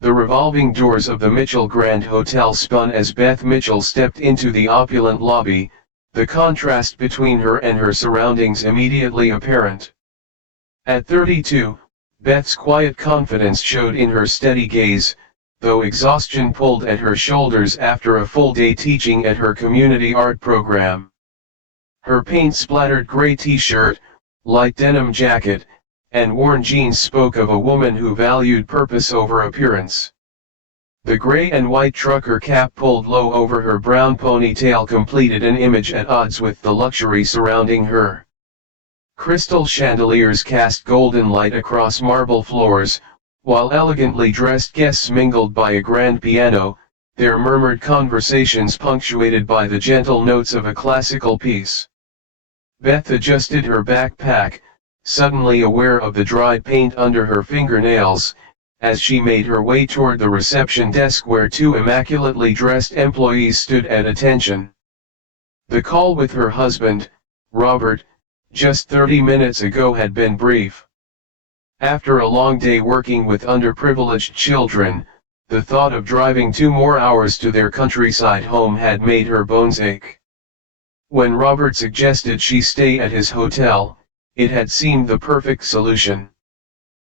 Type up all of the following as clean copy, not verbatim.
The revolving doors of the Mitchell Grand Hotel spun as Beth Mitchell stepped into the opulent lobby, the contrast between her and her surroundings immediately apparent. At 32, Beth's quiet confidence showed in her steady gaze, though exhaustion pulled at her shoulders after a full day teaching at her community art program. Her paint-splattered gray t-shirt, light denim jacket, and worn jeans spoke of a woman who valued purpose over appearance. The gray and white trucker cap pulled low over her brown ponytail completed an image at odds with the luxury surrounding her. Crystal chandeliers cast golden light across marble floors, while elegantly dressed guests mingled by a grand piano, their murmured conversations punctuated by the gentle notes of a classical piece. Beth adjusted her backpack, suddenly aware of the dried paint under her fingernails, as she made her way toward the reception desk where two immaculately dressed employees stood at attention. The call with her husband, Robert, just 30 minutes ago had been brief. After a long day working with underprivileged children, the thought of driving 2 more hours to their countryside home had made her bones ache. When Robert suggested she stay at his hotel, it had seemed the perfect solution.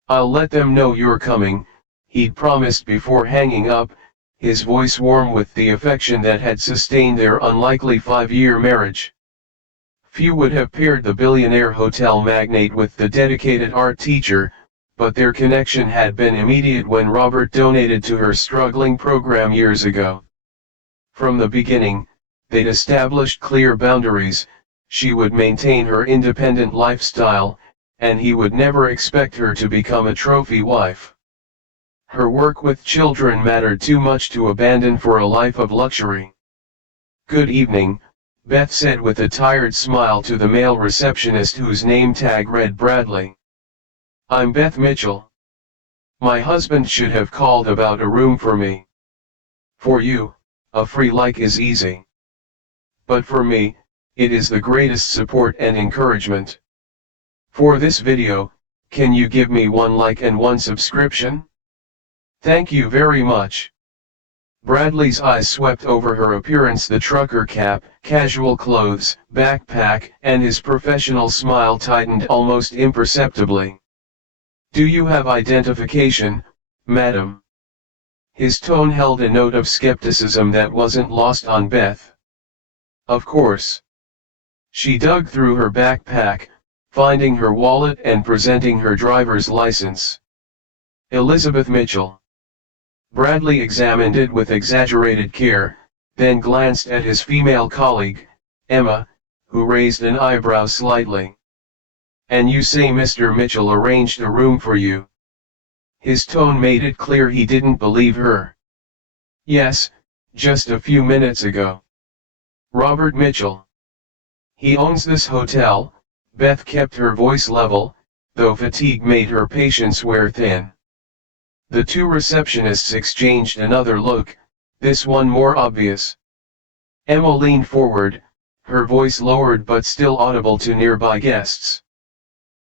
"I'll let them know you're coming," he'd promised before hanging up, his voice warm with the affection that had sustained their unlikely 5-year marriage. Few would have paired the billionaire hotel magnate with the dedicated art teacher, but their connection had been immediate when Robert donated to her struggling program years ago. From the beginning, they'd established clear boundaries. She would maintain her independent lifestyle, and he would never expect her to become a trophy wife. Her work with children mattered too much to abandon for a life of luxury. "Good evening," Beth said with a tired smile to the male receptionist whose name tag read Bradley. "I'm Beth Mitchell. My husband should have called about a room for me. For you, a free like is easy. But for me, it is the greatest support and encouragement. For this video, can you give me 1 like and 1 subscription? Thank you very much." Bradley's eyes swept over her appearance, the trucker cap, casual clothes, backpack, and his professional smile tightened almost imperceptibly. "Do you have identification, madam?" His tone held a note of skepticism that wasn't lost on Beth. "Of course." She dug through her backpack, finding her wallet and presenting her driver's license. "Elizabeth Mitchell." Bradley examined it with exaggerated care, then glanced at his female colleague, Emma, who raised an eyebrow slightly. "And you say Mr. Mitchell arranged a room for you?" His tone made it clear he didn't believe her. "Yes, just a few minutes ago. Robert Mitchell. He owns this hotel." Beth kept her voice level, though fatigue made her patience wear thin. The two receptionists exchanged another look, this one more obvious. Emma leaned forward, her voice lowered but still audible to nearby guests.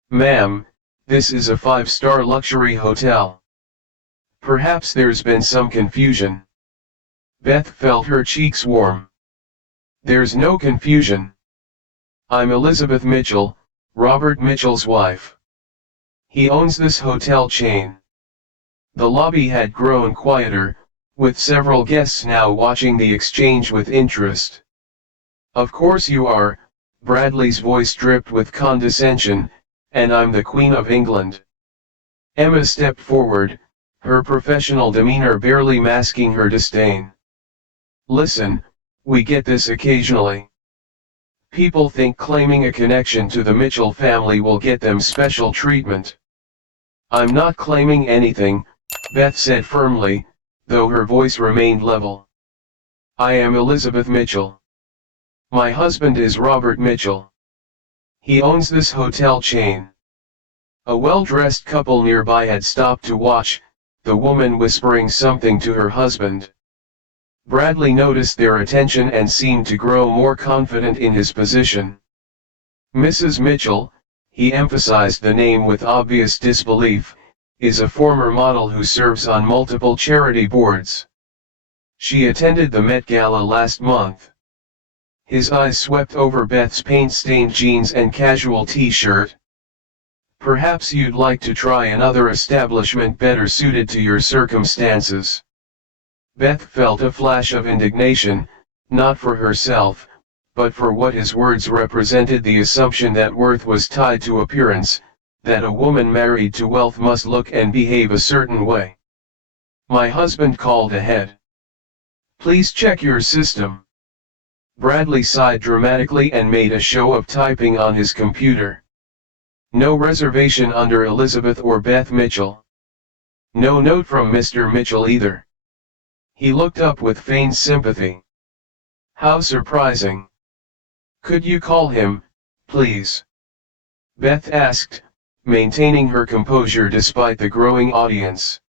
"Ma'am, this is a 5-star luxury hotel. Perhaps there's been some confusion." Beth felt her cheeks warm. "There's no confusion. I'm Elizabeth Mitchell, Robert Mitchell's wife. He owns this hotel chain." The lobby had grown quieter, with several guests now watching the exchange with interest. "Of course you are," Bradley's voice dripped with condescension, "and I'm the Queen of England." Emma stepped forward, her professional demeanor barely masking her disdain. "Listen, we get this occasionally. People think claiming a connection to the Mitchell family will get them special treatment. I'm not claiming anything," Beth said firmly, though her voice remained level. "I am Elizabeth Mitchell. My husband is Robert Mitchell. He owns this hotel chain." A well-dressed couple nearby had stopped to watch, the woman whispering something to her husband. Bradley noticed their attention and seemed to grow more confident in his position. "Mrs. Mitchell," he emphasized the name with obvious disbelief, is a former model who serves on multiple charity boards. She attended the Met Gala last month. His eyes swept over Beth's paint-stained jeans and casual t-shirt. Perhaps you'd like to try another establishment better suited to your circumstances. Beth felt a flash of indignation, not for herself, but for what his words represented: the assumption that worth was tied to appearance, that a woman married to wealth must look and behave a certain way. My husband called ahead. Please check your system. Bradley sighed dramatically and made a show of typing on his computer. No reservation under Elizabeth or Beth Mitchell. No note from Mr. Mitchell either. He looked up with feigned sympathy. How surprising. Could you call him, please? Beth asked, maintaining her composure despite the growing audience.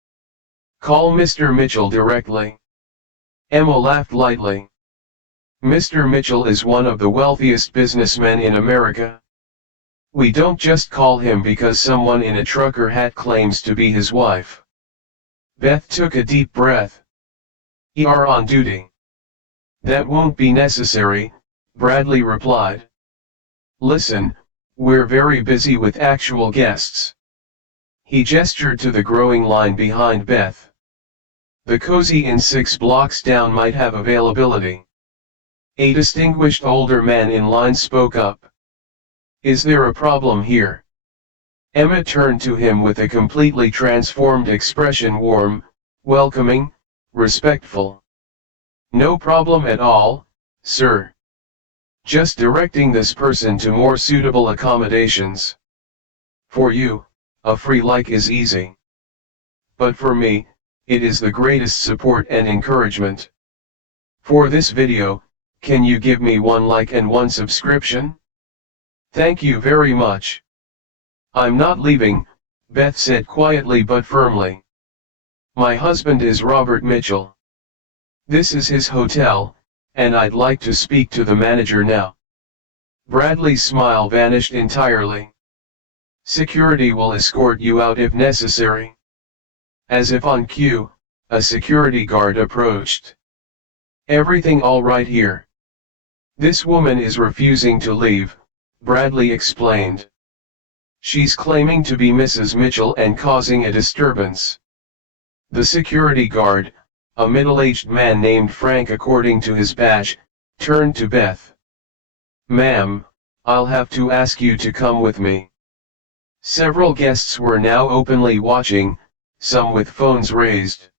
Call Mr. Mitchell directly. Emma laughed lightly. Mr. Mitchell is one of the wealthiest businessmen in America. We don't just call him because someone in a trucker hat claims to be his wife. Beth took a deep breath. You're on duty. That won't be necessary, Bradley replied. Listen, we're very busy with actual guests. He gestured to the growing line behind Beth. The cozy inn 6 blocks down might have availability. A distinguished older man in line spoke up. Is there a problem here? Emma turned to him with a completely transformed expression: warm, welcoming, respectful. No problem at all, sir. Just directing this person to more suitable accommodations. For you, a free like is easy. But for me, it is the greatest support and encouragement. For this video, can you give me 1 like and 1 subscription? Thank you very much. I'm not leaving, Beth said quietly but firmly. My husband is Robert Mitchell. This is his hotel, and I'd like to speak to the manager now. Bradley's smile vanished entirely. Security will escort you out if necessary. As if on cue, a security guard approached. Everything all right here? This woman is refusing to leave, Bradley explained. She's claiming to be Mrs. Mitchell and causing a disturbance. The security guard, a middle-aged man named Frank according to his badge, turned to Beth. Ma'am, I'll have to ask you to come with me. Several guests were now openly watching, some with phones raised.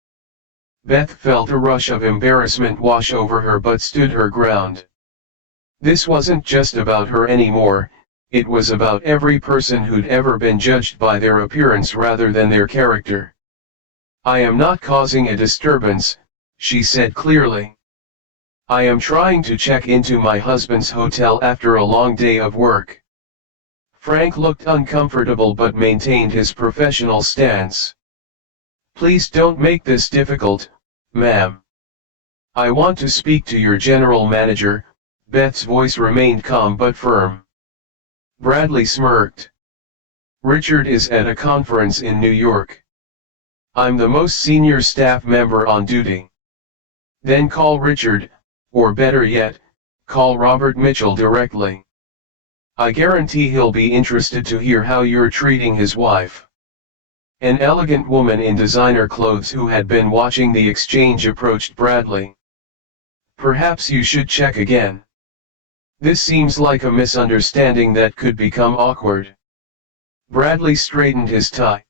Beth felt a rush of embarrassment wash over her but stood her ground. This wasn't just about her anymore, it was about every person who'd ever been judged by their appearance rather than their character. I am not causing a disturbance, she said clearly. I am trying to check into my husband's hotel after a long day of work. Frank looked uncomfortable but maintained his professional stance. Please don't make this difficult, ma'am. I want to speak to your general manager. Beth's voice remained calm but firm. Bradley smirked. Richard is at a conference in New York. I'm the most senior staff member on duty. Then call Richard, or better yet, call Robert Mitchell directly. I guarantee he'll be interested to hear how you're treating his wife. An elegant woman in designer clothes who had been watching the exchange approached Bradley. Perhaps you should check again. This seems like a misunderstanding that could become awkward. Bradley straightened his tie.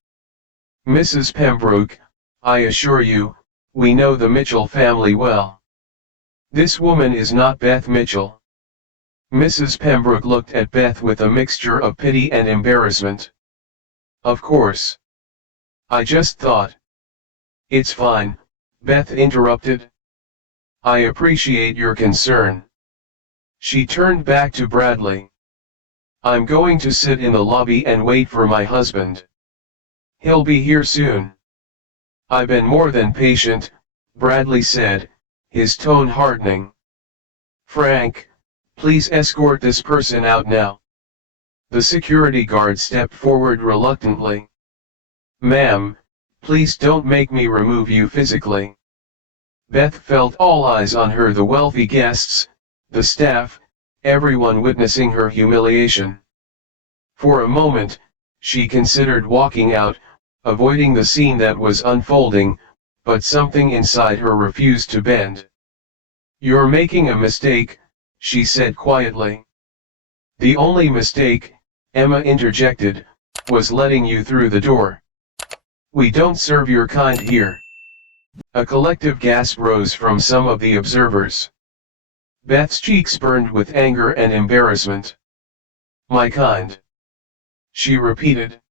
Mrs. Pembroke, I assure you, we know the Mitchell family well. This woman is not Beth Mitchell. Mrs. Pembroke looked at Beth with a mixture of pity and embarrassment. Of course. I just thought. It's fine, Beth interrupted. I appreciate your concern. She turned back to Bradley. I'm going to sit in the lobby and wait for my husband. He'll be here soon. I've been more than patient, Bradley said, his tone hardening. Frank, please escort this person out now. The security guard stepped forward reluctantly. Ma'am, please don't make me remove you physically. Beth felt all eyes on her, the wealthy guests, the staff, everyone witnessing her humiliation. For a moment, she considered walking out, avoiding the scene that was unfolding, but something inside her refused to bend. "You're making a mistake," she said quietly. "The only mistake," Emma interjected, "was letting you through the door. We don't serve your kind here." A collective gasp rose from some of the observers. Beth's cheeks burned with anger and embarrassment. "My kind," she repeated.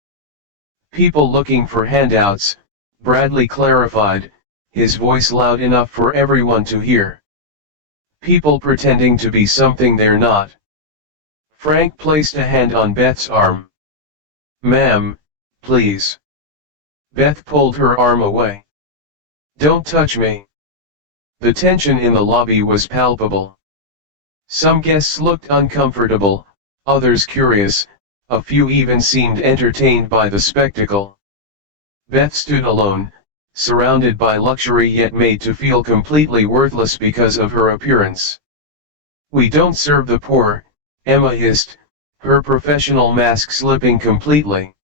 "People looking for handouts," Bradley clarified, his voice loud enough for everyone to hear. "People pretending to be something they're not." Frank placed a hand on Beth's arm. "Ma'am, please." Beth pulled her arm away. "Don't touch me." The tension in the lobby was palpable. Some guests looked uncomfortable, others curious, a few even seemed entertained by the spectacle. Beth stood alone, surrounded by luxury yet made to feel completely worthless because of her appearance. "We don't serve the poor," Emma hissed, her professional mask slipping completely.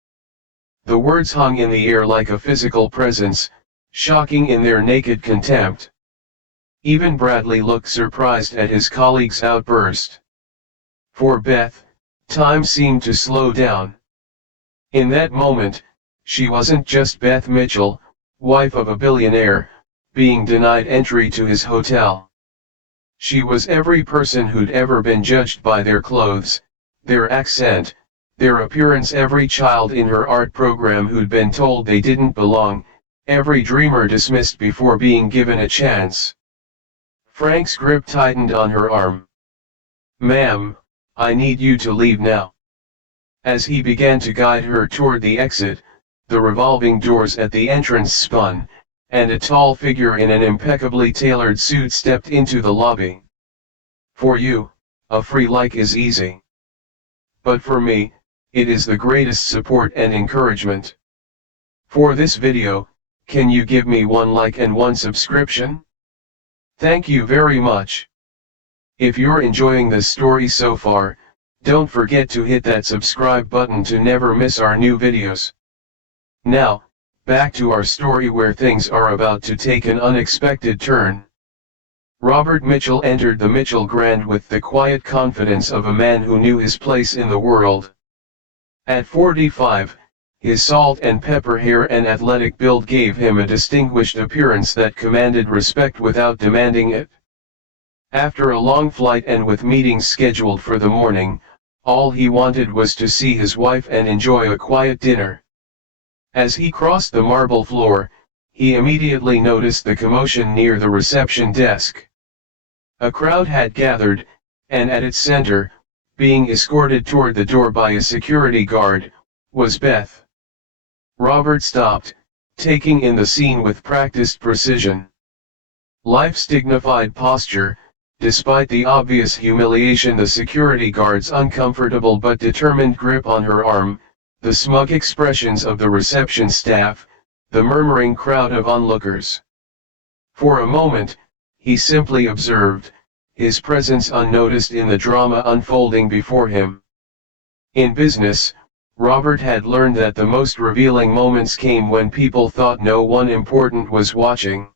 The words hung in the air like a physical presence, shocking in their naked contempt. Even Bradley looked surprised at his colleague's outburst. For Beth, time seemed to slow down. In that moment, she wasn't just Beth Mitchell, wife of a billionaire, being denied entry to his hotel. She was every person who'd ever been judged by their clothes, their accent, their appearance, every child in her art program who'd been told they didn't belong, every dreamer dismissed before being given a chance. Frank's grip tightened on her arm. "Ma'am, I need you to leave now." As he began to guide her toward the exit, the revolving doors at the entrance spun, and a tall figure in an impeccably tailored suit stepped into the lobby. "For you, a free like is easy. But for me, it is the greatest support and encouragement. For this video, can you give me 1 like and 1 subscription? Thank you very much. If you're enjoying this story so far, don't forget to hit that subscribe button to never miss our new videos. Now, back to our story where things are about to take an unexpected turn. Robert Mitchell entered the Mitchell Grand with the quiet confidence of a man who knew his place in the world. At 45, his salt and pepper hair and athletic build gave him a distinguished appearance that commanded respect without demanding it. After a long flight and with meetings scheduled for the morning, all he wanted was to see his wife and enjoy a quiet dinner. As he crossed the marble floor, he immediately noticed the commotion near the reception desk. A crowd had gathered, and at its center, being escorted toward the door by a security guard, was Beth. Robert stopped, taking in the scene with practiced precision. Life's dignified posture, despite the obvious humiliation, the security guard's uncomfortable but determined grip on her arm, the smug expressions of the reception staff, the murmuring crowd of onlookers. For a moment, he simply observed, his presence unnoticed in the drama unfolding before him. In business, Robert had learned that the most revealing moments came when people thought no one important was watching.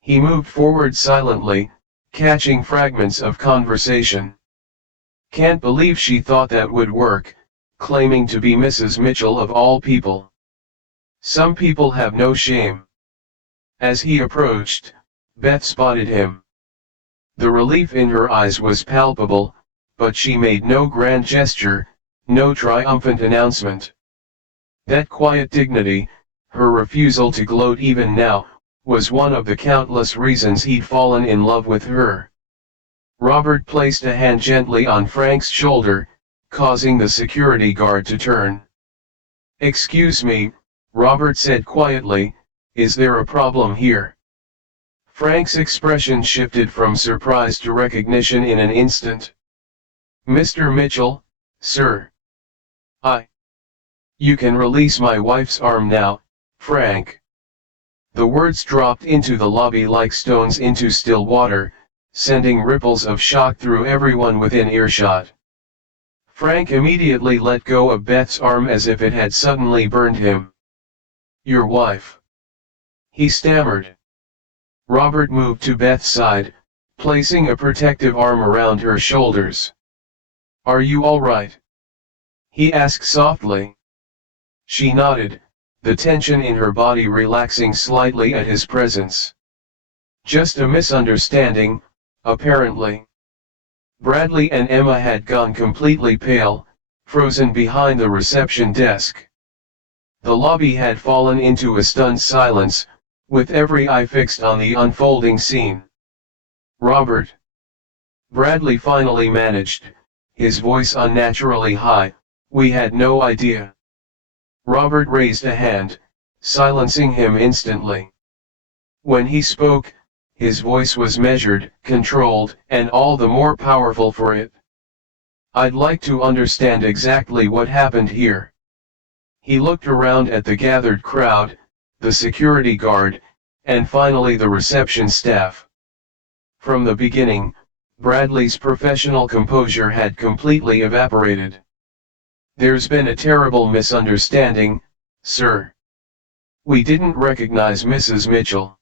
He moved forward silently, catching fragments of conversation. "Can't believe she thought that would work," claiming to be Mrs. Mitchell of all people. "Some people have no shame." As he approached, Beth spotted him. The relief in her eyes was palpable, but she made no grand gesture, no triumphant announcement. That quiet dignity, her refusal to gloat even now, was one of the countless reasons he'd fallen in love with her. Robert placed a hand gently on Frank's shoulder, causing the security guard to turn. "Excuse me," Robert said quietly, "is there a problem here?" Frank's expression shifted from surprise to recognition in an instant. "Mr. Mitchell, sir. I You can release my wife's arm now, Frank. The words dropped into the lobby like stones into still water, sending ripples of shock through everyone within earshot. Frank immediately let go of Beth's arm as if it had suddenly burned him. Your wife. He stammered. Robert moved to Beth's side, placing a protective arm around her shoulders. Are you all right? He asked softly. She nodded, the tension in her body relaxing slightly at his presence. Just a misunderstanding, apparently. Bradley and Emma had gone completely pale, frozen behind the reception desk. The lobby had fallen into a stunned silence, with every eye fixed on the unfolding scene. Robert. Bradley finally managed, his voice unnaturally high, we had no idea. Robert raised a hand, silencing him instantly. When he spoke, his voice was measured, controlled, and all the more powerful for it. I'd like to understand exactly what happened here. He looked around at the gathered crowd, the security guard, and finally the reception staff. From the beginning, Bradley's professional composure had completely evaporated. There's been a terrible misunderstanding, sir. We didn't recognize Mrs. Mitchell.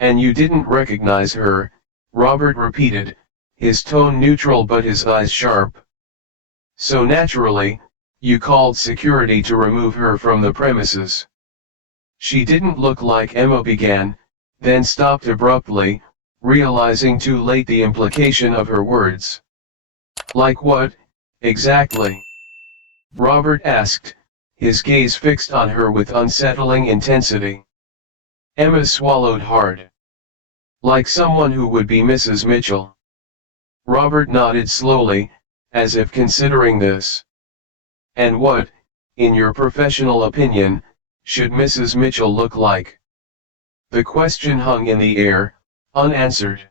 And you didn't recognize her, Robert repeated, his tone neutral but his eyes sharp. So naturally, you called security to remove her from the premises. She didn't look like Emma began, then stopped abruptly, realizing too late the implication of her words. Like what, exactly? Robert asked, his gaze fixed on her with unsettling intensity. Emma swallowed hard. Like someone who would be Mrs. Mitchell. Robert nodded slowly, as if considering this. And what, in your professional opinion, should Mrs. Mitchell look like? The question hung in the air, unanswered.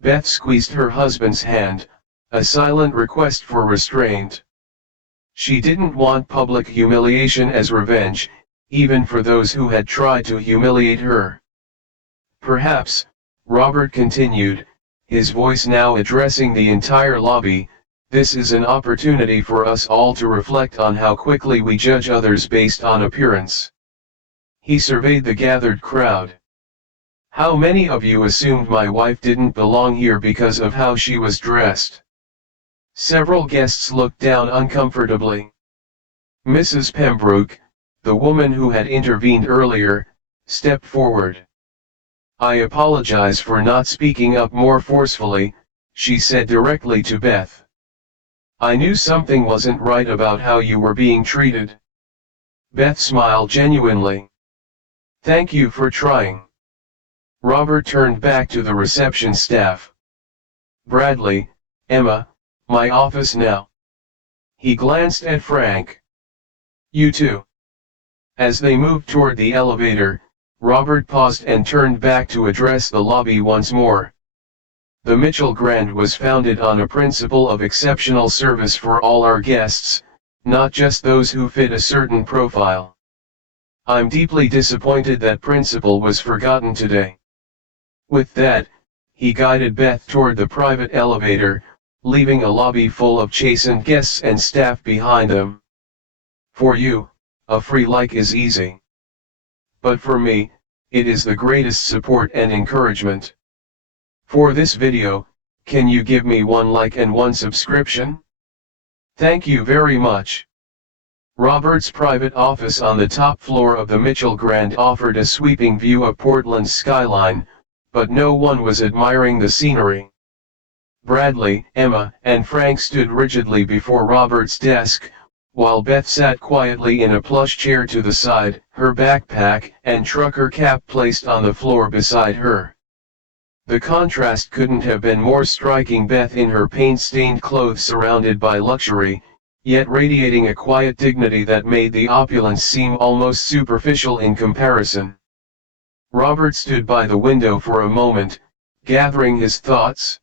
Beth squeezed her husband's hand, a silent request for restraint. She didn't want public humiliation as revenge, even for those who had tried to humiliate her. Perhaps, Robert continued, his voice now addressing the entire lobby, this is an opportunity for us all to reflect on how quickly we judge others based on appearance. He surveyed the gathered crowd. How many of you assumed my wife didn't belong here because of how she was dressed? Several guests looked down uncomfortably. Mrs. Pembroke, the woman who had intervened earlier, stepped forward. I apologize for not speaking up more forcefully, she said directly to Beth. I knew something wasn't right about how you were being treated. Beth smiled genuinely. Thank you for trying. Robert turned back to the reception staff. Bradley, Emma, my office now. He glanced at Frank. You too. As they moved toward the elevator, Robert paused and turned back to address the lobby once more. The Mitchell Grand was founded on a principle of exceptional service for all our guests, not just those who fit a certain profile. I'm deeply disappointed that principle was forgotten today. With that, he guided Beth toward the private elevator, leaving a lobby full of chastened guests and staff behind them. For you, a free like is easy. But for me, it is the greatest support and encouragement. For this video, can you give me one like and one subscription? Thank you very much. Robert's private office on the top floor of the Mitchell Grand offered a sweeping view of Portland's skyline, but no one was admiring the scenery. Bradley, Emma, and Frank stood rigidly before Robert's desk, while Beth sat quietly in a plush chair to the side, her backpack and trucker cap placed on the floor beside her. The contrast couldn't have been more striking. Beth in her paint-stained clothes surrounded by luxury, yet radiating a quiet dignity that made the opulence seem almost superficial in comparison. Robert stood by the window for a moment, gathering his thoughts.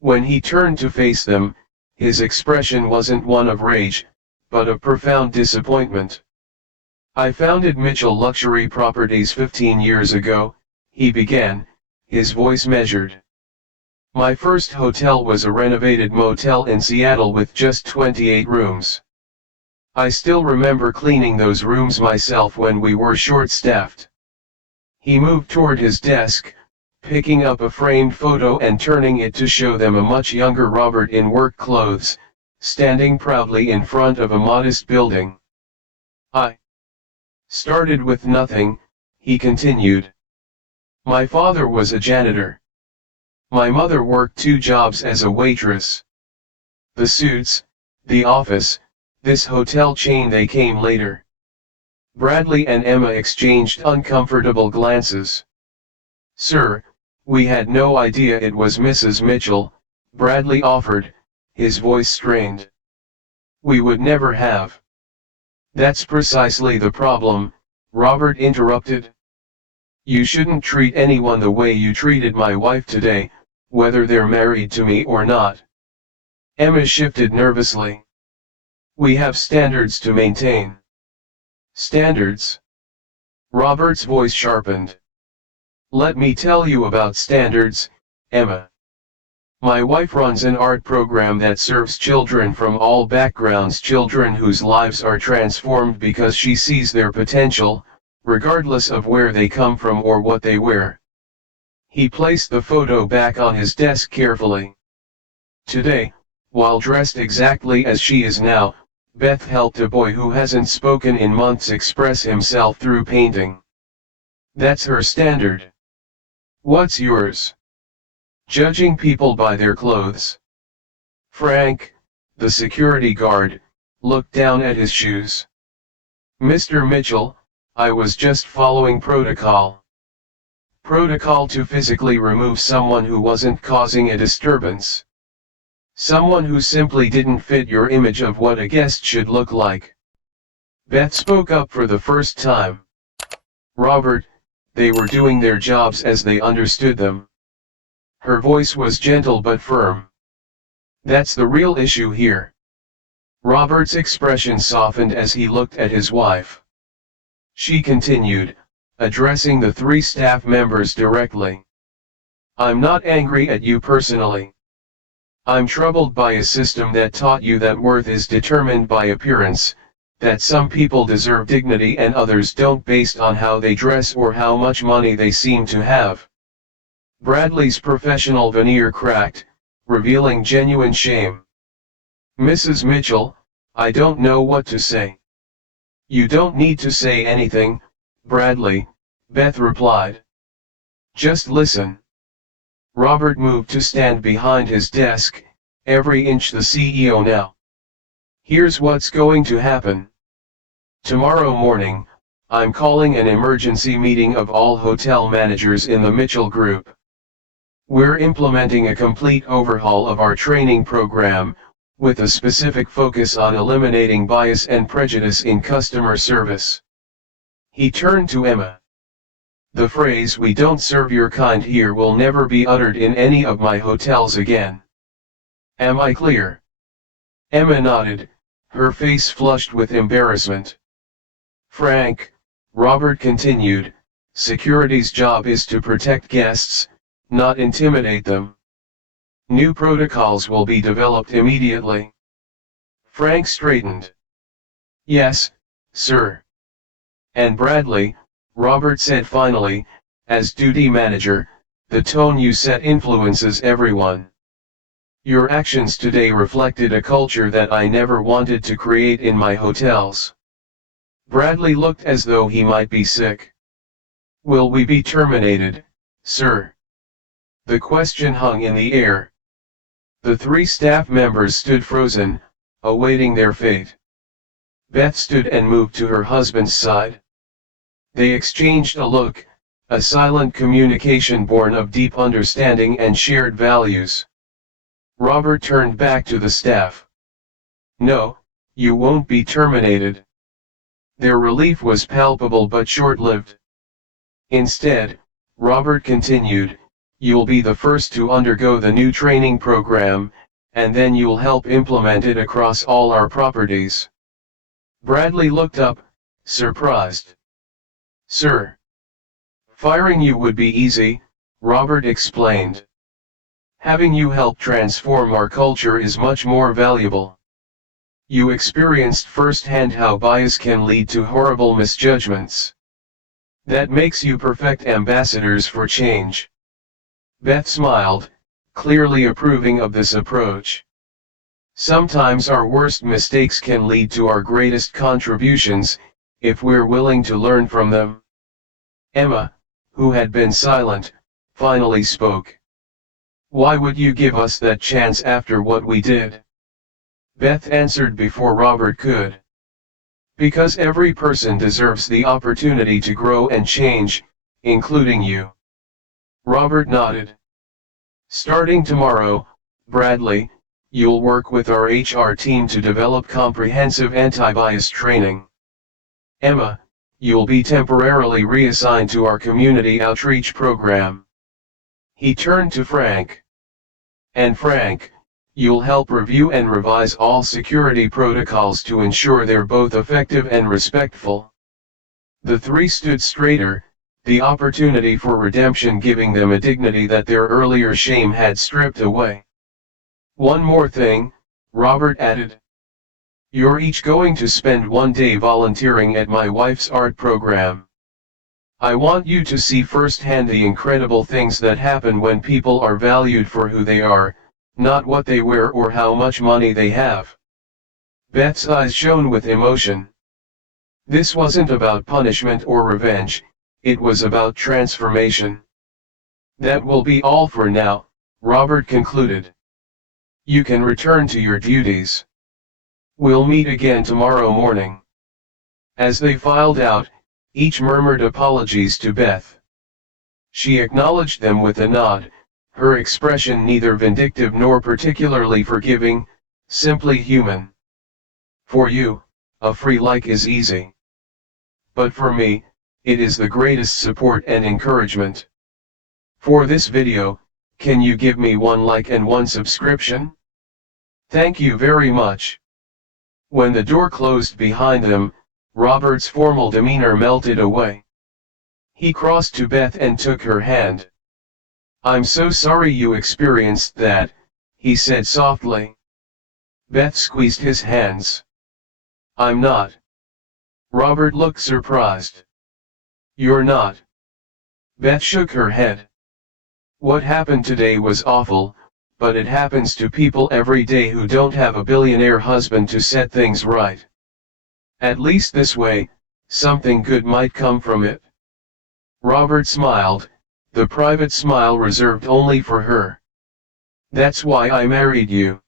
When he turned to face them, his expression wasn't one of rage, but of profound disappointment. I founded Mitchell Luxury Properties 15 years ago, he began, his voice measured. My first hotel was a renovated motel in Seattle with just 28 rooms. I still remember cleaning those rooms myself when we were short-staffed. He moved toward his desk, picking up a framed photo and turning it to show them a much younger Robert in work clothes, standing proudly in front of a modest building. I started with nothing, he continued. My father was a janitor. My mother worked 2 jobs as a waitress. The suits, the office, this hotel chain, they came later. Bradley and Emma exchanged uncomfortable glances. Sir, we had no idea it was Mrs. Mitchell, Bradley offered, his voice strained. We would never have. That's precisely the problem, Robert interrupted. You shouldn't treat anyone the way you treated my wife today, whether they're married to me or not. Emma shifted nervously. We have standards to maintain. Standards? Robert's voice sharpened. Let me tell you about standards, Emma. My wife runs an art program that serves children from all backgrounds, children whose lives are transformed because she sees their potential, regardless of where they come from or what they wear. He placed the photo back on his desk carefully. Today, while dressed exactly as she is now, Beth helped a boy who hasn't spoken in months express himself through painting. That's her standard. What's yours? Judging people by their clothes. Frank, the security guard, looked down at his shoes. Mr. Mitchell, I was just following protocol. Protocol to physically remove someone who wasn't causing a disturbance. Someone who simply didn't fit your image of what a guest should look like. Beth spoke up for the first time. Robert, they were doing their jobs as they understood them. Her voice was gentle but firm. That's the real issue here. Robert's expression softened as he looked at his wife. She continued, addressing the 3 staff members directly. I'm not angry at you personally. I'm troubled by a system that taught you that worth is determined by appearance, that some people deserve dignity and others don't based on how they dress or how much money they seem to have. Bradley's professional veneer cracked, revealing genuine shame. Mrs. Mitchell, I don't know what to say. You don't need to say anything, Bradley, Beth replied. Just listen. Robert moved to stand behind his desk, every inch the CEO now. Here's what's going to happen. Tomorrow morning, I'm calling an emergency meeting of all hotel managers in the Mitchell Group. We're implementing a complete overhaul of our training program, with a specific focus on eliminating bias and prejudice in customer service. He turned to Emma. The phrase "we don't serve your kind here" will never be uttered in any of my hotels again. Am I clear? Emma nodded, her face flushed with embarrassment. Frank, Robert continued, security's job is to protect guests, not intimidate them. New protocols will be developed immediately. Frank straightened. Yes, sir. And Bradley, Robert said finally, as duty manager, the tone you set influences everyone. Your actions today reflected a culture that I never wanted to create in my hotels. Bradley looked as though he might be sick. Will we be terminated, sir? The question hung in the air. The 3 staff members stood frozen, awaiting their fate. Beth stood and moved to her husband's side. They exchanged a look, a silent communication born of deep understanding and shared values. Robert turned back to the staff. No, you won't be terminated. Their relief was palpable but short-lived. Instead, Robert continued, you'll be the first to undergo the new training program, and then you'll help implement it across all our properties. Bradley looked up, surprised. Sir. Firing you would be easy, Robert explained. Having you help transform our culture is much more valuable. You experienced firsthand how bias can lead to horrible misjudgments. That makes you perfect ambassadors for change. Beth smiled, clearly approving of this approach. Sometimes our worst mistakes can lead to our greatest contributions, if we're willing to learn from them. Emma, who had been silent, finally spoke. Why would you give us that chance after what we did? Beth answered before Robert could. Because every person deserves the opportunity to grow and change, including you. Robert nodded. Starting tomorrow, Bradley, you'll work with our HR team to develop comprehensive anti-bias training. Emma, you'll be temporarily reassigned to our community outreach program. He turned to Frank. And Frank, you'll help review and revise all security protocols to ensure they're both effective and respectful. The three stood straighter, the opportunity for redemption giving them a dignity that their earlier shame had stripped away. One more thing, Robert added. You're each going to spend one day volunteering at my wife's art program. I want you to see firsthand the incredible things that happen when people are valued for who they are, not what they wear or how much money they have. Beth's eyes shone with emotion. This wasn't about punishment or revenge, it was about transformation. That will be all for now, Robert concluded. You can return to your duties. We'll meet again tomorrow morning. As they filed out, each murmured apologies to Beth. She acknowledged them with a nod, her expression neither vindictive nor particularly forgiving, simply human. For you, a free like is easy. But for me, it is the greatest support and encouragement. For this video, can you give me one like and one subscription? Thank you very much. When the door closed behind them, Robert's formal demeanor melted away. He crossed to Beth and took her hand. I'm so sorry you experienced that, he said softly. Beth squeezed his hands. I'm not. Robert looked surprised. You're not. Beth shook her head. What happened today was awful, but it happens to people every day who don't have a billionaire husband to set things right. At least this way, something good might come from it. Robert smiled, the private smile reserved only for her. That's why I married you.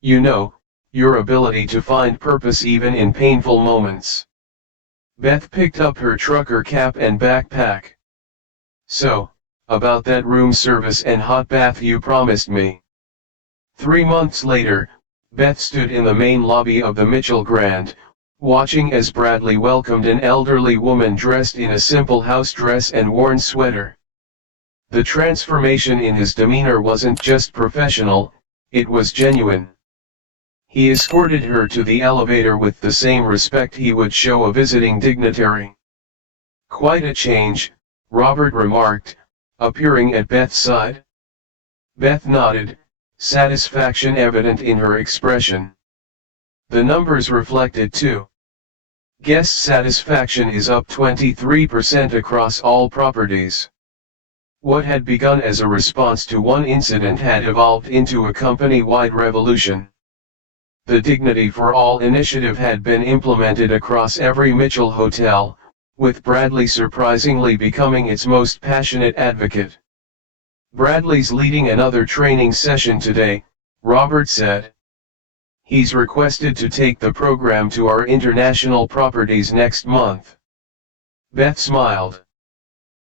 You know, your ability to find purpose even in painful moments. Beth picked up her trucker cap and backpack. So, about that room service and hot bath you promised me. 3 months later, Beth stood in the main lobby of the Mitchell Grand, watching as Bradley welcomed an elderly woman dressed in a simple house dress and worn sweater. The transformation in his demeanor wasn't just professional, it was genuine. He escorted her to the elevator with the same respect he would show a visiting dignitary. Quite a change, Robert remarked, appearing at Beth's side. Beth nodded, satisfaction evident in her expression. The numbers reflected too. Guest satisfaction is up 23% across all properties. What had begun as a response to one incident had evolved into a company-wide revolution. The Dignity for All initiative had been implemented across every Mitchell hotel, with Bradley surprisingly becoming its most passionate advocate. Bradley's leading another training session today, Robert said. He's requested to take the program to our international properties next month. Beth smiled.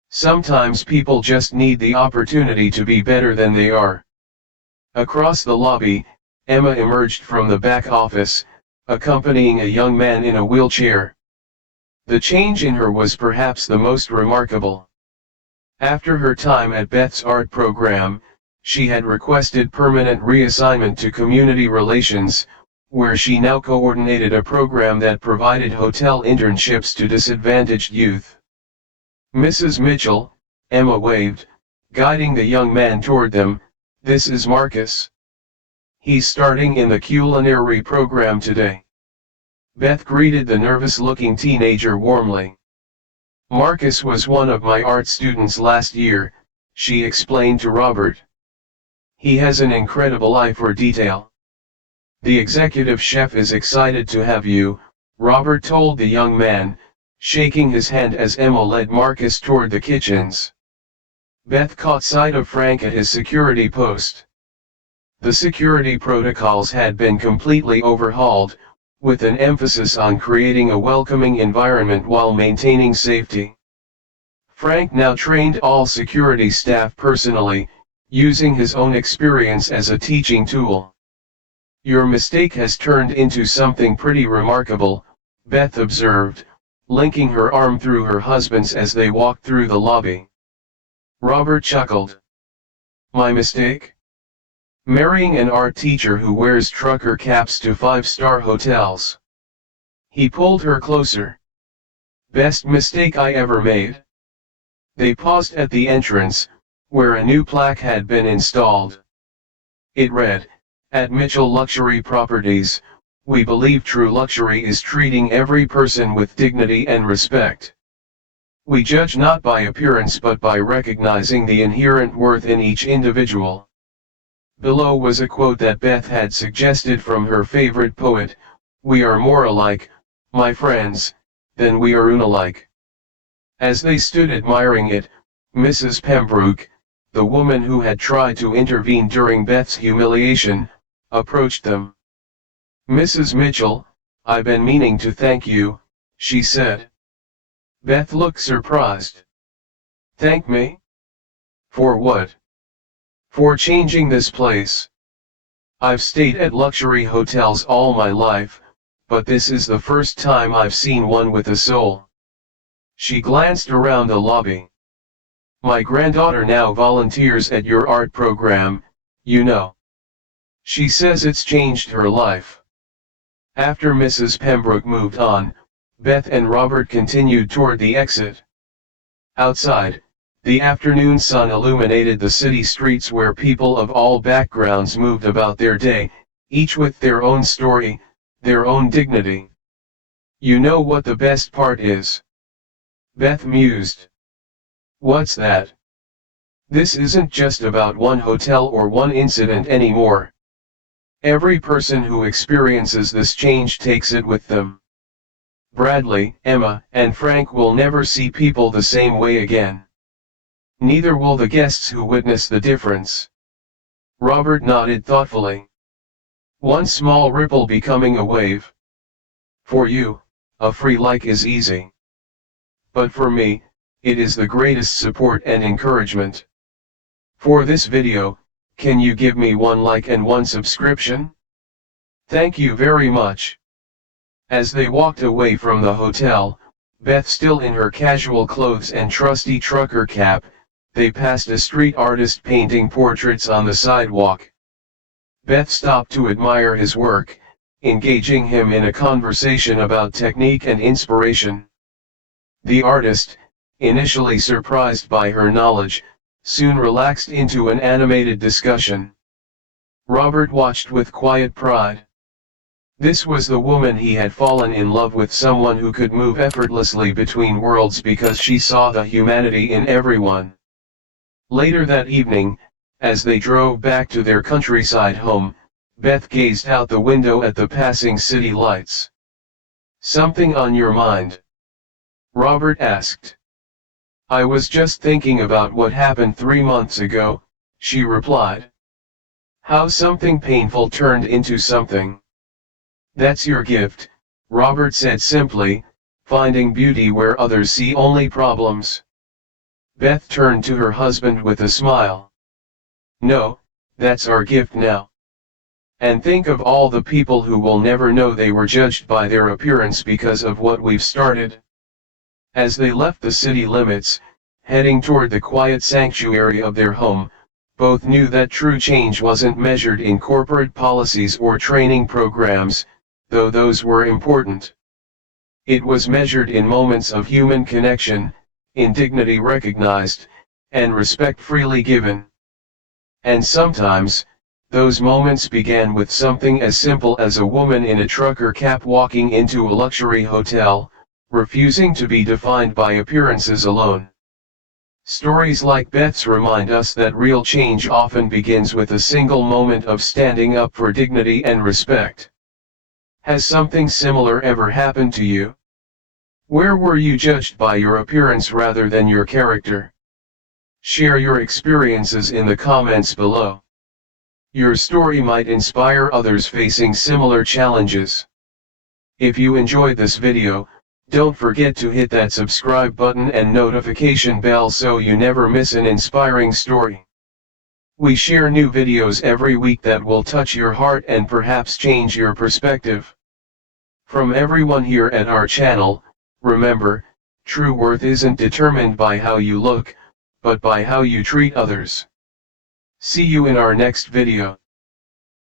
Sometimes people just need the opportunity to be better than they are. Across the lobby, Emma emerged from the back office, accompanying a young man in a wheelchair. The change in her was perhaps the most remarkable. After her time at Beth's art program, she had requested permanent reassignment to community relations, where she now coordinated a program that provided hotel internships to disadvantaged youth. "Mrs. Mitchell," Emma waved, guiding the young man toward them, "this is Marcus. He's starting in the culinary program today." Beth greeted the nervous-looking teenager warmly. "Marcus was one of my art students last year," she explained to Robert. "He has an incredible eye for detail. The executive chef is excited to have you," Robert told the young man, shaking his hand as Emma led Marcus toward the kitchens. Beth caught sight of Frank at his security post. The security protocols had been completely overhauled, with an emphasis on creating a welcoming environment while maintaining safety. Frank now trained all security staff personally, using his own experience as a teaching tool. "Your mistake has turned into something pretty remarkable," Beth observed, linking her arm through her husband's as they walked through the lobby. Robert chuckled. "My mistake? Marrying an art teacher who wears trucker caps to five-star hotels." He pulled her closer. "Best mistake I ever made." They paused at the entrance, where a new plaque had been installed. It read, "At Mitchell Luxury Properties, we believe true luxury is treating every person with dignity and respect. We judge not by appearance but by recognizing the inherent worth in each individual." Below was a quote that Beth had suggested from her favorite poet, "We are more alike, my friends, than we are unalike." As they stood admiring it, Mrs. Pembroke, the woman who had tried to intervene during Beth's humiliation, approached them. "Mrs. Mitchell, I've been meaning to thank you," she said. Beth looked surprised. "Thank me? For what?" "For changing this place. I've stayed at luxury hotels all my life, but this is the first time I've seen one with a soul." She glanced around the lobby. "My granddaughter now volunteers at your art program, you know. She says it's changed her life." After Mrs. Pembroke moved on, Beth and Robert continued toward the exit. Outside, the afternoon sun illuminated the city streets where people of all backgrounds moved about their day, each with their own story, their own dignity. "You know what the best part is?" Beth mused. "What's that?" "This isn't just about one hotel or one incident anymore. Every person who experiences this change takes it with them. Bradley, Emma, and Frank will never see people the same way again. Neither will the guests who witness the difference." Robert nodded thoughtfully. "One small ripple becoming a wave. For you, a free like is easy. But for me, it is the greatest support and encouragement. For this video, can you give me one like and one subscription? Thank you very much." As they walked away from the hotel, Beth still in her casual clothes and trusty trucker cap, they passed a street artist painting portraits on the sidewalk. Beth stopped to admire his work, engaging him in a conversation about technique and inspiration. The artist, initially surprised by her knowledge, soon relaxed into an animated discussion. Robert watched with quiet pride. This was the woman he had fallen in love with, someone who could move effortlessly between worlds because she saw the humanity in everyone. Later that evening, as they drove back to their countryside home, Beth gazed out the window at the passing city lights. "Something on your mind?" Robert asked. "I was just thinking about what happened 3 months ago," she replied. "How something painful turned into something." "That's your gift," Robert said simply, "finding beauty where others see only problems." Beth turned to her husband with a smile. "No, that's our gift now. And think of all the people who will never know they were judged by their appearance because of what we've started." As they left the city limits, heading toward the quiet sanctuary of their home, Both knew that true change wasn't measured in corporate policies or training programs, though those were important. It was measured in moments of human connection, in dignity recognized, and respect freely given. And sometimes, those moments began with something as simple as a woman in a trucker cap walking into a luxury hotel, refusing to be defined by appearances alone. Stories like Beth's remind us that real change often begins with a single moment of standing up for dignity and respect. Has something similar ever happened to you? Where were you judged by your appearance rather than your character? Share your experiences in the comments below. Your story might inspire others facing similar challenges. If you enjoyed this video, don't forget to hit that subscribe button and notification bell so you never miss an inspiring story. We share new videos every week that will touch your heart and perhaps change your perspective. From everyone here at our channel, remember, true worth isn't determined by how you look, but by how you treat others. See you in our next video.